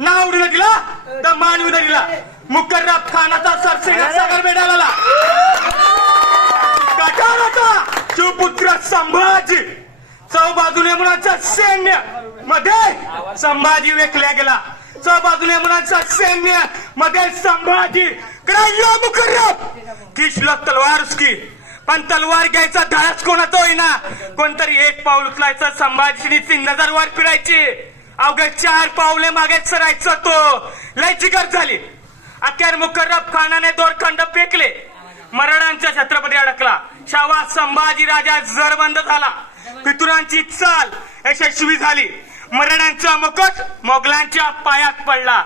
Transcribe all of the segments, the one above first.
नाव दिला तर मानवी दिला मुकर्रब खानाचा सरसेना सागर मिळाला कटाराचा शिवपुत्र संभाजी चौबाजूने मुलांचं सैन्य मध्ये संभाजी वेकल्या गेला चौबाजूने मुलांचं सैन्य मध्ये संभाजी करायला मुकर्रब किशला तलवार उसकी पण तलवार घ्यायचा धाडस कोणाचा होईना कोणतरी एक पाऊल उचलायचं संभाजीची नजर वर फिरायची अवघे 4 पावले मागे सरायचं तो लय जिगर झाली अखेर मुकर्रब खानाने दोरखंड फेकले मराठांच्या छत्रपती अडकला शावा संभाजी राजा जरबंद झाला पितुरांची चाल यशस्वी झाली मराठांचा मुकुट मोगलांच्या पायात पडला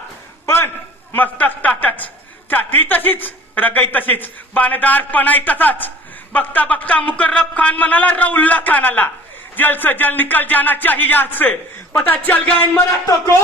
पण मस्तक ताटच छाती तशीच रगई तशीच बाणेदारपणाही तसाच बघता बघता मुकर्रब खान म्हणाला रउल्ला खानाला जल से जल निकल जाना चाहिए यहाँ से पता चल गया इन मराठों को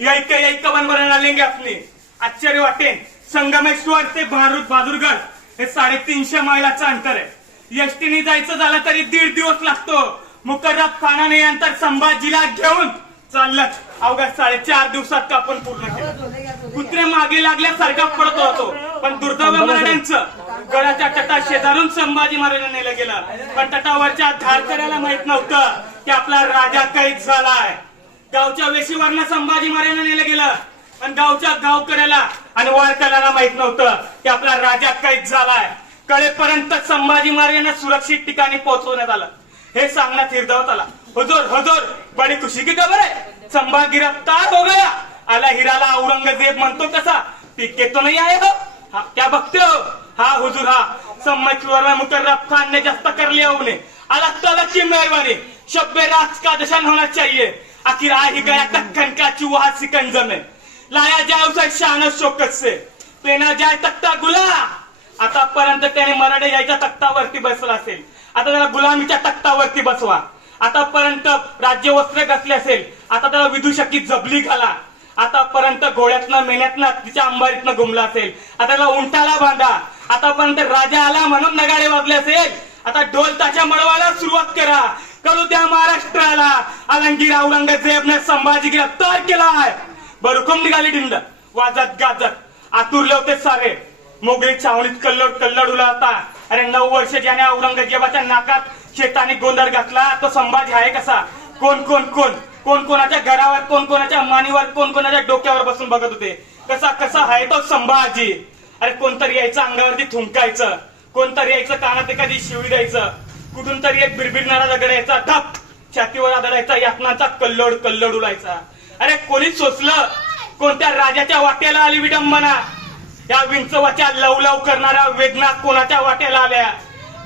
यही कवन मरना लेंगे अपने आश्चर्य वाटेल संगमेश्वर ते बहादुरगड हे 350 मैलाचं अंतर आहे एसटीने जायचं झालं तरी 1.5 दिवस लागतो मुकर्रब खानाने अंतर संभाजीला घेऊन चाललंच अवघ्या 4.5 दिवसात कापून पूर्ण केलं कुत्रे मागे लागल्यासारखा पडत होतो पण दुर्दैव मराठ्यांचं गडाच्या तटा शेजारून संभाजी महाराजांना नेलं गेलं पण तटावरच्या धारकऱ्याला माहित नव्हतं की आपला राजा कैद झालाय गावच्या वेशीवरनं संभाजी महाराजांना नेलं गेलं पण गावच्या गावकऱ्याला आणि वारकऱ्याला माहित नव्हतं की आपला राजा कैद झालाय कळेपर्यंत संभाजी महाराजांना सुरक्षित ठिकाणी पोहोचवण्यात आलं हे सांगण्यात हिरदावत आला हुजूर हुजूर बड़ी खुशी की खबर है संभाजी गिरफ्तार हो गया आला हिराला औरंगजेब म्हणतो कसा पिके तो नहीं आए हो क्या बघते हो हा हुजूर हा सम्मेश्वर में मुकर्रब खान ने जस्ता कर लिया उन्हें अल्लाह ताला की मेहरबानी शब्बे रात का जश्न होना चाहिए आखिर आ ही गया दक्कन का चूहा सिकंज में लाया जाए उसे शान शौकत से पेना जाए तख्ता गुला आतापर्यंत त्याने मराठे यायच्या तख्तावरती बसला असेल आता त्याला गुलामीच्या तख्तावरती बसवा आतापर्यंत राज्य वस्त्र घातले असेल आता त्याला विदूषकी जबली घाला आतापर्यंत घोड्यातनं मेन्यातनं तिच्या अंबारीतनं घुमला असेल आता त्याला उंटाला बांधा आतापर्यंत राजा आला म्हणून नगाडे वाजले असेल आता ढोल ताच्या मळवायला सुरुवात करा करू द्या महाराष्ट्राला आलमगीर औरंगजेबने संभाजी गिरफ्तार केलाय बरुकुम निघाली डिंड वाजत गाजत आतुरले होते सारे मोगली छावणीत कल्लोड कल्लोड उलाता अरे 9 वर्ष ज्याने औरंगजेबाच्या नाकात शेताने गोंधळ घातला तो संभाजी आहे कसा कोण कोण कोण कोण कोणाच्या घरावर कोण कोणाच्या मानीवर कोण कोणाच्या डोक्यावर बसून बघत होते कसा कसा आहे तो संभाजी अरे कोणतरी यायचं अंगावरती थुंकायचं कोणतरी यायचं कानात एखादी शिवी द्यायचं कुठून तरी एक बिरबिरणारा दगड यायचा धप छातीवर आदळायचा यातनाचा कल्लोड कल्लोड उलायचा अरे कोणी सोचलं कोणत्या राजाच्या वाट्याला आली विडंबना या विंचवाच्या लवलव करणाऱ्या वेदना कोणाच्या वाट्याला आल्या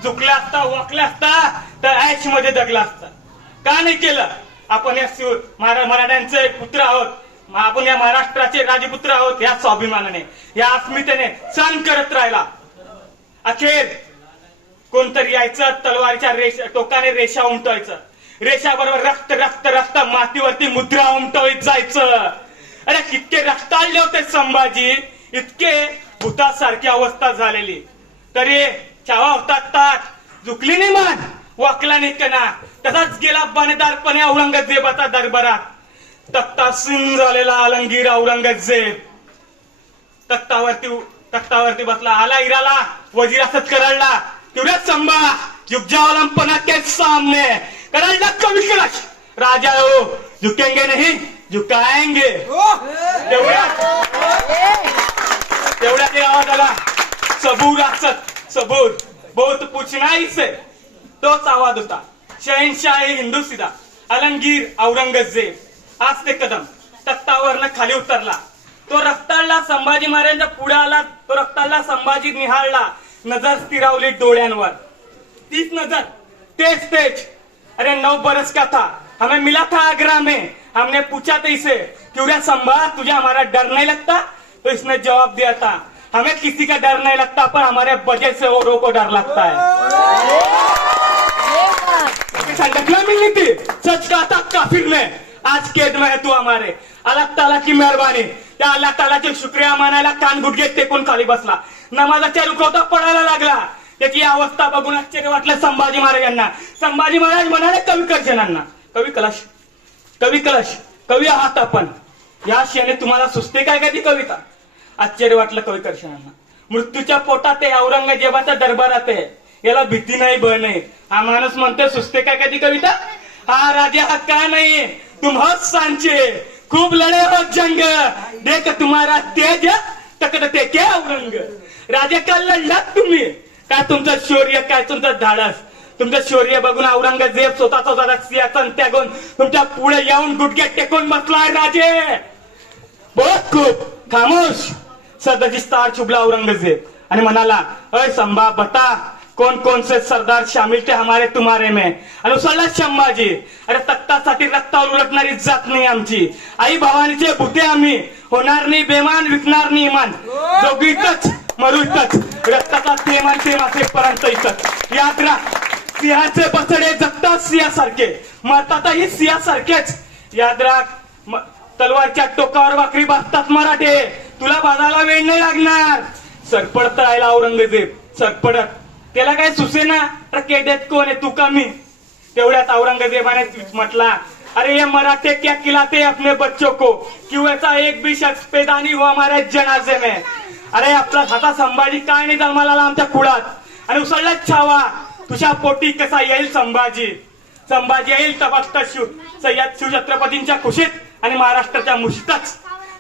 झुकला असता वाकला असता तर ऐश मध्ये दगला असता का नाही केलं आपण या मराठ्यांचे पुत्र आहोत आपण या महाराष्ट्राचे राजपुत्र आहोत या स्वाभिमानाने या अस्मितेने सण करत राहिला अखेर कोणतरी यायचं तलवारीच्या टोकाने रेषा उमटवायचं रेषा बरोबर रक्त रक्त रक्त मातीवरती मुद्रा उमटवीत जायचं अरे कितके रक्ताळले होते संभाजी इतके भूतासारखी अवस्था झालेली तरी चावा होता ताट झुकली नाही मान वाकला नाही कना तसाच गेला बाणेदारपणे औरंगजेबाचा दरबारात तख्ता सिंग झालेला आलमगीर औरंगजेब तख्तावरती बसला आला हिराला वजीर असत करडला तेवढ्याच संभा युगजावलंपना के सामने करडला कविकलाश राजा हो झुकेंगे नहीं झुकाएंगे तेवढ्यात आवाज आला सबूर असत सबूर बहुत पूछना ही से तोच आवाज होता शहनशाही हिंदुस्तान आलमगीर औरंगजेब आज ते कदम तख्तावरनं खाली उतरला तो रक्ताळला संभाजी महाराजांच्या पुढे आला तो रक्ताळला संभाजी निहाळला नजर स्थिरावली डोळ्यांवर तीच नजर तेज अरे 9 बरस का था हमें मिला था आगरा में हमने पूछा था इसे क्यों संभा तुझे हमारा डर नहीं लगता तो इसने जवाब दिया था हमें किसी का डर नहीं लगता पर हमारे बजट से औरों को डर लगता है संगठन मिलनी थी सच कहा था काफिर ने आज कैद में है तू हमारे अल्लाह ताला की मेहरबानी त्या अल्लाह तालाचे शुक्रिया मानायला कान गुडघे टेकून खाली बसला नमाजाच्या रुखवता पडायला लागला त्याची अवस्था बघून आश्चर्य वाटलं संभाजी महाराजांना संभाजी महाराज म्हणाले कवी कर्जनांना कवी कलश कवी आहात आपण या क्षणी तुम्हाला सुचते काय का ती कविता? आश्चर्य वाटलं कवी कर्षणांना. मृत्यूच्या पोटात आहे, औरंगजेबाच्या दरबारात आहे, याला भीती नाही भय नाही. हा माणूस म्हणतोय सुचते काय का ती कविता? हा राजा हा काय नाही, तुम हो सांचे खूप लढे हो जंग, देख तुम्हारा तेज तकड़ते क्या औरंग. राजा का लढलात तुम्ही, काय तुमचं शौर्य, काय तुमचं धाडस. तुमचं शौर्य बघून औरंगजेब स्वतःचा सिंहासन त्यागून तुमच्या पुढे येऊन गुडघे टेकून बसलाय. राजे बहुत खूप खामोश. सदजीच तार चुबला औरंगजेब आणि म्हणाला, अय संभा बता कौन कौन से सरदार शामिल थे हमारे तुम्हारे में. आणि उसळला संभाजी, अरे तख्तासाठी रक्तावर उलटणारी जात नाही आमची. आई भवानीचे भूते आम्ही, होणार नाही बेमान, विकणार नाही इमान. जोगीतच मरू इथंच, रक्ताचा थेंब आणि थेंब असेपर्यंत इथंच. याद राख, सिंहाचे बसडे जगतात सिंहासारखे, मरतातही सिंहासारखेच. याद राख, तलवारच्या टोकावर वाकरी बांधतात मराठे, तुला बाजाला वेळ नाही लागणार. सरपडत राहिला औरंगजेब, सरपडत. त्याला काय सुसेना, तर केद्यात कोण आहे, तू का मी. तेवढ्यात औरंगजेबाने म्हटला, अरे ये मराठे क्या खिलाते अपने बच्चों को, क्यों ऐसा एक भी शख्स पैदा नहीं हुआ हमारे जनाजे में. अरे आपला हाता संभाजी काय नाही जन्माला आमच्या कुळात. आणि उसळलाच छावा, तुझ्या पोटी कसा येईल संभाजी. संभाजी येईल तबकता सय्यद शिवछत्रपतींच्या खुशीत आणि महाराष्ट्राच्या मुशीतच.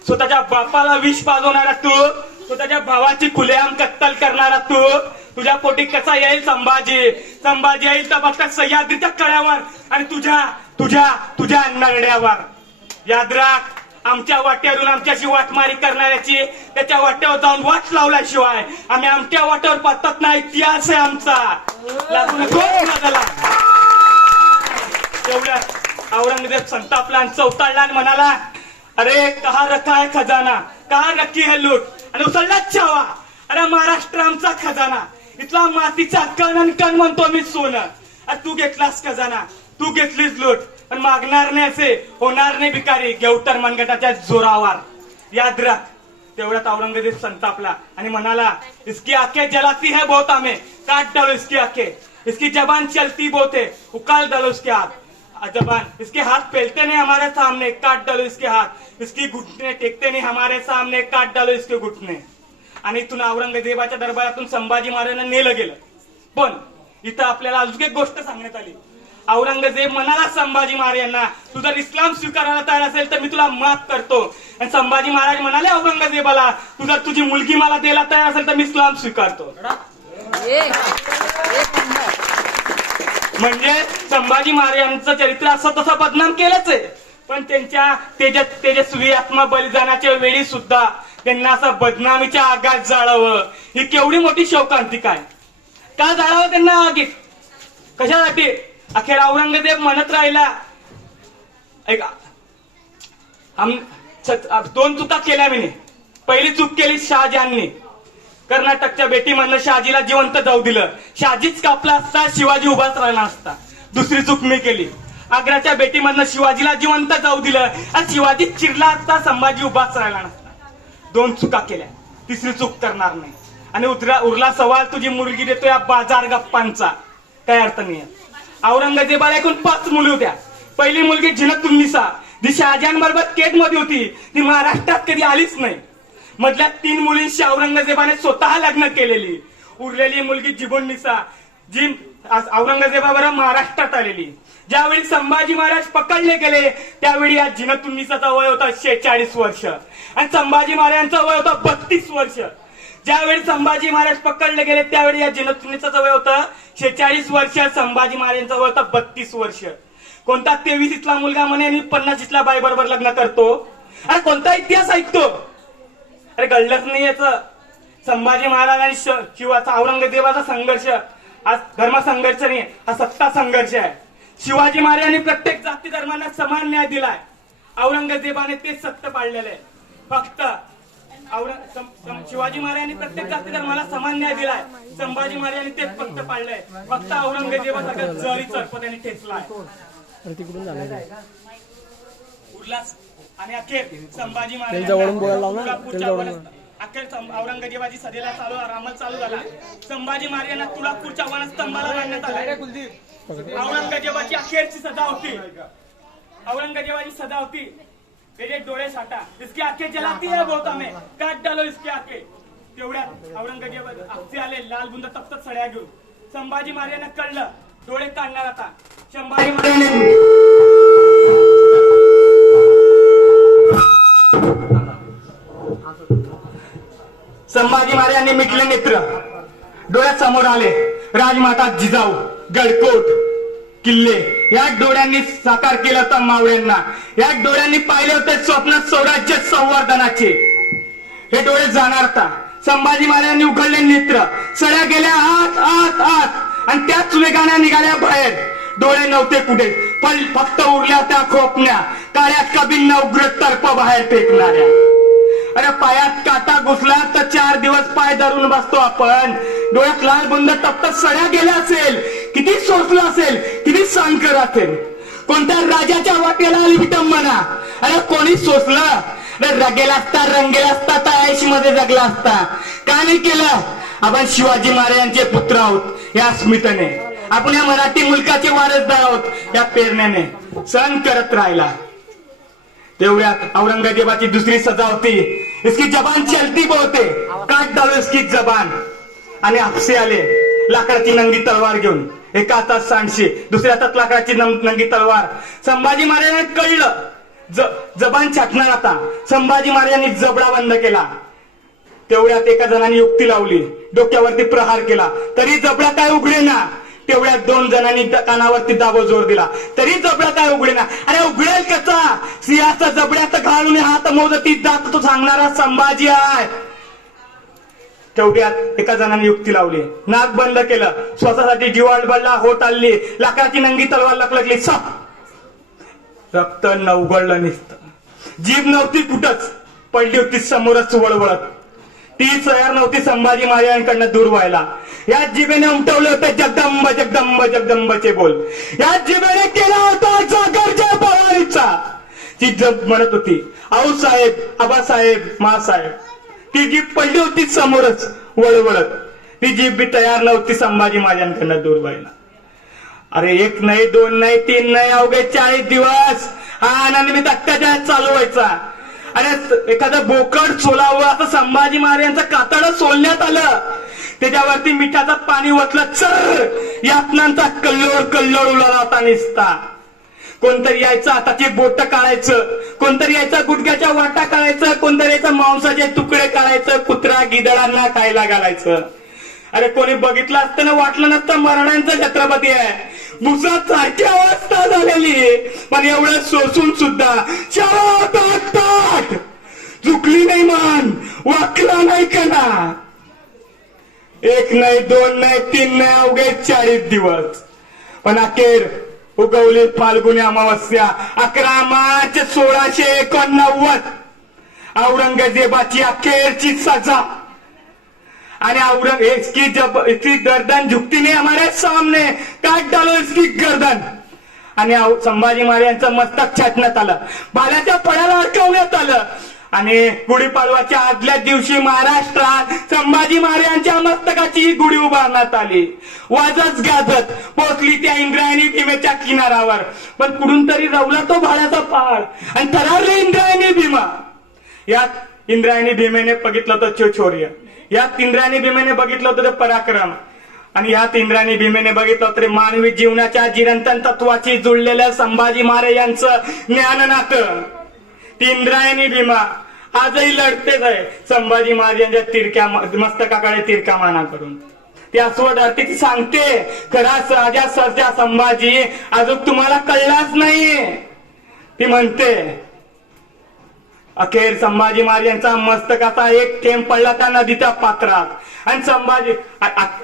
स्वतःच्या बापाला विष पाजवणारा तू, स्वतःच्या भावाची खुलेआम कत्तल करणारा तू, तुझ्या पोटी कसा येईल संभाजी. संभाजी येईल तबकता सह्याद्रीच्या कड्यावर आणि तुझ्या तुझ्या तुझ्या नरड्यावर. याद राख, आमच्या वाट्यावरून आमच्याशी वाटमारी करणाऱ्याची त्याच्या वाट्यावर जाऊन वाट लावल्याशिवाय आम्ही आमच्या वाट्यावर पाहतात नाही. इतिहास आहे आमचा, लागू नको झाला. तेवढ्यात औरंगजेब संतापला आणि चौताळला आणि म्हणाला, अरे कहा रखा है खजाना, कहा रखी है लूट. आणि उसळलाच छावा, अरे महाराष्ट्र आमचा खजाना, इथला मातीचा कण आणि कण म्हणतो मी सोनं. अरे तू घेतलास खजाना, तू घेतलीस लूट, पण मागणार नाही असे होणार नाही भिकारी, घेवतर मनगटाच्या जोरावर. याद राख. तेवढ्यात औरंगजेब संतापला आणि म्हणाला, इसकी आंखें जलाती है बहुत हमें, काट डालो इसकी आंखें. इसकी जबान चलती बहुत है, उकाल डालो इसके हाथ. जबान, इसके हाथ फैलते नहीं हमारे सामने, काट डालो इसके हात. इसकी घुटणे टेकते नहीं हमारे सामने, काट डालो इसके घुटणे. आणि इथून औरंगजेबाच्या दरबारातून संभाजी महाराजांना नेलं गेलं. पण इथं आपल्याला अजून एक गोष्ट सांगण्यात आली. औरंगजेब म्हणाला संभाजी महाराजांना, तू जर इस्लाम स्वीकारायला तयार असेल तर मी तुला माफ करतो. आणि संभाजी महाराज म्हणाले औरंगजेबाला, तू जर तुझी मुलगी मला द्यायला तयार असेल तर मी इस्लाम स्वीकारतो. म्हणजे संभाजी महाराजांचं चरित्र असं तसं बदनाम केलंच आहे, पण त्यांच्या तेजस्वी आत्मा बलिदानाच्या वेळी सुद्धा त्यांना असं बदनामीच्या आगात जाळावं, ही केवढी मोठी शौकांतिका आहे. का जाळावं त्यांना आगीत, कशासाठी? अखेर औरंगजेब म्हणत राहिला, ऐका, दोन चुका केल्या मी. पहिली चूक केली शहाजहाननी, कर्नाटकच्या बेटीमधनं शहाजीला जिवंत जाऊ दिलं. शहाजीच कापला असता, शिवाजी उभाच राहिला असता. दुसरी चूक मी केली, आग्राच्या बेटीमधनं शिवाजीला जिवंत जाऊ दिलं आणि शिवाजी चिरला असता, संभाजी उभाच राहिला नसता. दोन चुका केल्या, तिसरी चूक करणार नाही. आणि उरला सवाल तुझी मुलगी देतो या बाजार गप्पांचा, काय अर्थ नाही. औरंगजेबाला एकूण 5 मुली होत्या. पहिली मुलगी झिनतुन्निसा, जी शहाजहान बरोबर कैदमध्ये होती, ती महाराष्ट्रात कधी आलीच नाही. मधल्या 3 मुलींशी औरंगजेबाने स्वतः लग्न केलेली. उरलेली मुलगी जिबुन्निसा, जी औरंगजेबाबरोबर महाराष्ट्रात आलेली. ज्यावेळी संभाजी महाराज पकडले गेले त्यावेळी या झिनतुन्निसाचा वय होता 46 वर्ष आणि संभाजी महाराजांचं वय होतं 32 वर्ष. ज्यावेळी संभाजी महाराज पकडले गेले त्यावेळी या झिनतुन्निसाचं वय होतं 46 वर्ष, संभाजी महाराजांचं वय होतं 32 वर्ष. कोणता 23 इथला मुलगा म्हणे आणि 50 इथला बाई बरोबर लग्न करतो? अरे कोणता इतिहास ऐकतो? अरे घडलंच नाही याचं. संभाजी महाराज आणि शिवाचा औरंगजेबाचा संघर्ष हा धर्म संघर्ष नाही, हा सत्ता संघर्ष आहे. शिवाजी महाराजांनी प्रत्येक जाती धर्मांना समान न्याय दिलाय, औरंगजेबाने तेच सत्य पाळलेलं आहे. फक्त शिवाजी महाराजांनी प्रत्येक जाती धर्माला समान न्याय दिलाय, संभाजी महाराजांनी तेच फक्त पाळलंय. फक्त औरंगजेबासारखा जरी चरपत्याने ठेचलाय. उरलास आणि अखेर संभाजी महाराज अखेर औरंगजेबाची सदेला रामल चालू झाला. संभाजी महाराजांना तुळापूरच्या वनस्तंभाला बांधण्यात आला. औरंगजेबाची अखेरची सदा होती. औरंगजेबाची सदा होती मेरे डोळे साटा, इसकी आंखें जलाती है बहुत हमें, काट डालो इसकी आंखें. तेवढ्यात औरंगजेब आपसे आले लाल बुंद तप्त सड्या घेऊन. संभाजी महाराजांना कळलं डोळे काढणार आता. संभाजी महाराजांनी मिटले नेत्र. डोळ्यासमोर आले राजमाता जिजाऊ, गडकोट, किल्ले. या डोळ्यांनी साकार केलं होतं मावळ्यांना. या डोळ्यांनी पाहिले होते स्वप्न स्वराज्य संवर्धनाचे. हे डोळे जाणार का? संभाजी महाराजांनी उघडले नेत्र. सड्या गेल्या आत आत आत आणि त्याच वेगाने निघाल्या बाहेर. डोळे नव्हते कुठे, पण फक्त उरल्या त्या खोपण्या, काळ्या कबींना उग्र तर्प बाहेर फेकणाऱ्या. अरे पायात काटा घुसला तर 4 दिवस पाय धरून बसतो आपण. डोळ्यात लाल बुंद तप्त सड्या गेल्या असेल, किती सोसलं असेल, किती संकर असेल. कोणत्या राजाच्या वाटेला आली विटंबना. अरे कोणी सोसलं? रगेला असता, रंगेला असता तर ऐशी मध्ये जगला असता. का नाही केलं? आपण शिवाजी महाराजांचे पुत्र आहोत या स्मितने. आपण या मराठी मुलकाचे वारसदार आहोत या प्रेरणेने. सण करत राहिला. तेवढ्यात औरंगजेबाची दुसरी सजा होती. इसकी जबान चलती बोलते, काट डालो इसकी जबान. आणि आपसे आले लाकडाची नंगी तलवार घेऊन. एका हातात सांडशे, दुसऱ्या हातात लाकडाची नंगी तलवार. संभाजी महाराजांना कळलं जबान छाटणार आता. संभाजी महाराजांनी जबडा बंद केला. तेवढ्यात एका जणांनी युक्ती लावली, डोक्यावरती प्रहार केला, तरी जबडा काय उघडेना. तेवढ्यात 2 जणांनी कानावरती दाबो जोर दिला, तरी जबडा काय उघडेना. अरे उघडेल कसा? सिंहाचा जबड्यात घालून हात मोजतीत जात तो सांगणारा संभाजी आहे. तेवढ्यात एका जणांनी युक्ती लावली, नाक बंद केलं, स्वतःसाठी जीवाडबडला होत आली. लाकडाची नंगी तलवार लकलकली, सप रक्त नवगळलं निसतं. जीभ नव्हती कुठंच, पडली होती समोरच वळवळत. ती तयार नव्हती संभाजी महाराजांकडनं दूर व्हायला. या जिभेने उमटवले होते जगदंब जगदंब जगदंबचे बोल. या जिभेने केला होता जागरच्या पवारीचा. ती जब म्हणत होती आऊसाहेब, आबासाहेब, मासाहेब. ती जीभ पडली होती समोरच वळवळत. ती जीभ बी तयार नव्हती संभाजी महाराजांकडनं दूर व्हायला. अरे 1 नाही 2 नाही 3 नाही अवघे 40 दिवस हा अनानिमित अत्याचार चालू व्हायचा. अरे एखादं बोकड सोलावं असं संभाजी महाराजांचं कातडं सोलण्यात आलं. त्याच्यावरती मिठाचं पाणी ओतलं, चर यातनांचा कल्लोळ कल्लोळ उडाला होता निसता. कोणतरी यायचं हाताची बोट काढायचं, कोणतरी यायचं गुडघ्याच्या वाटा काढायचं, कोणतरी यायचं मांसाचे तुकडे काढायचं, कुत्रा गिदडांना खायला घालायचं. अरे कोणी बघितलं असतं ना, वाटलं नसतं मरणांचं छत्रपती आहे. भुसात सारखी अवस्था झालेली, पण एवढं सोसून सुद्धा ताट झुकली नाही, मान वाकला नाही कणा. 1 नाही 2 नाही 3 नाही अवघे 40 दिवस. पण अखेर उगवली फाल्गुनी अमावस्या 11 मार्च 1689. औरंगजेबाची अखेरची सजा. आणि इसकी गर्दन झुकती नहीं हमारे सामने, काट डालो इसकी गर्दन. आणि संभाजी महाराजांचं मस्तक छाटण्यात आलं, भाल्याच्या फळ्याला अडकवण्यात आलं. आणि गुढीपाडवाच्या आदल्या दिवशी महाराष्ट्रात संभाजी महाराजांच्या मस्तकाची गुढी उभारण्यात आली. वाजत गाजत पोहोचली त्या इंद्रायणी भीमेच्या किनाऱ्यावर. पण कुठून तरी रवला तो भाड्याचा पहाड आणि थरारली इंद्रायणी भीमा. यात इंद्रायणी भीमेने बघितलं होतं चौर्य, यात इंद्रायणी भीमेने बघितलं होतं पराक्रम, आणि यात इंद्रायणी भीमेने बघितलं होतं मानवी जीवनाच्या चिरंतन तत्वाची जुळलेल्या संभाजी महाराजांचं ज्ञान नातं. ती इंद्रायणी भीमा आजही लढतेच आहे संभाजी महाराजांच्या तिरक्या मस्तकाकडे तिरका माना करून. ती अस्वड ती सांगते, खरा राजा सर्जा संभाजी अजून तुम्हाला कळलाच नाही. ती म्हणते अखेर संभाजी महाराजांचा मस्तकाचा एक थेंब पडला त्या नदीच्या पात्रात. आणि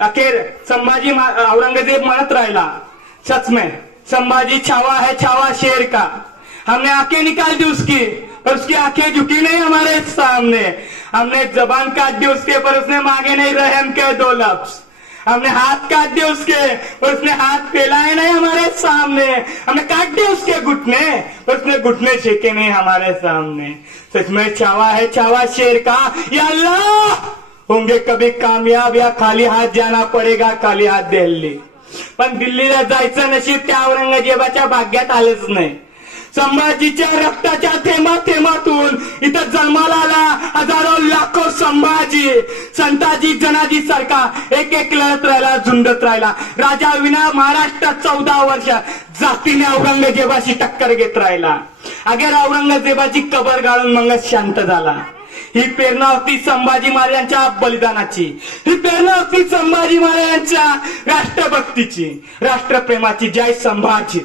अखेर संभाजी औरंगजेब म्हणत राहिला, सच में संभाजी छावा है, छावा शेर का. हमने आंखें निकाल दी उसकी, पर उसकी आंखें झुकी नहीं हमारे सामने. हमने जबान काट दी उसके, पर उसने मांगे नहीं रहम के 2 लफ्ज. हमने हाथ काट दिए उसके, पर उसने हाथ फैलाए नहीं हमारे सामने. हमने काट दिए उसके घुटने, पर उसने घुटने छेके नहीं हमारे सामने. सच में छावा है, छावा शेर का. या अल्लाह, होंगे कभी कामयाब या खाली हाथ जाना पडेगा, खाली हात दिल्ली. पण दिल्लीला जायचं नशीब त्या औरंगजेबाच्या भाग्यात आलंच नाही. संभाजीच्या रक्ताच्या थेंबातून इथं जन्माला आला हजारो लाखो संभाजी. संताजी जनाजी सारखा एक एक लढत राहिला, झुंडत राहिला. राजा विना महाराष्ट्रात 14 वर्ष जातीने औरंगजेबाशी टक्कर घेत राहिला. अखेर औरंगजेबाची कबर गाळून मगच शांत झाला. ही प्रेरणा होती संभाजी महाराजांच्या बलिदानाची. ही प्रेरणा होती संभाजी महाराजांच्या राष्ट्रभक्तीची, राष्ट्रप्रेमाची. जय संभाजी.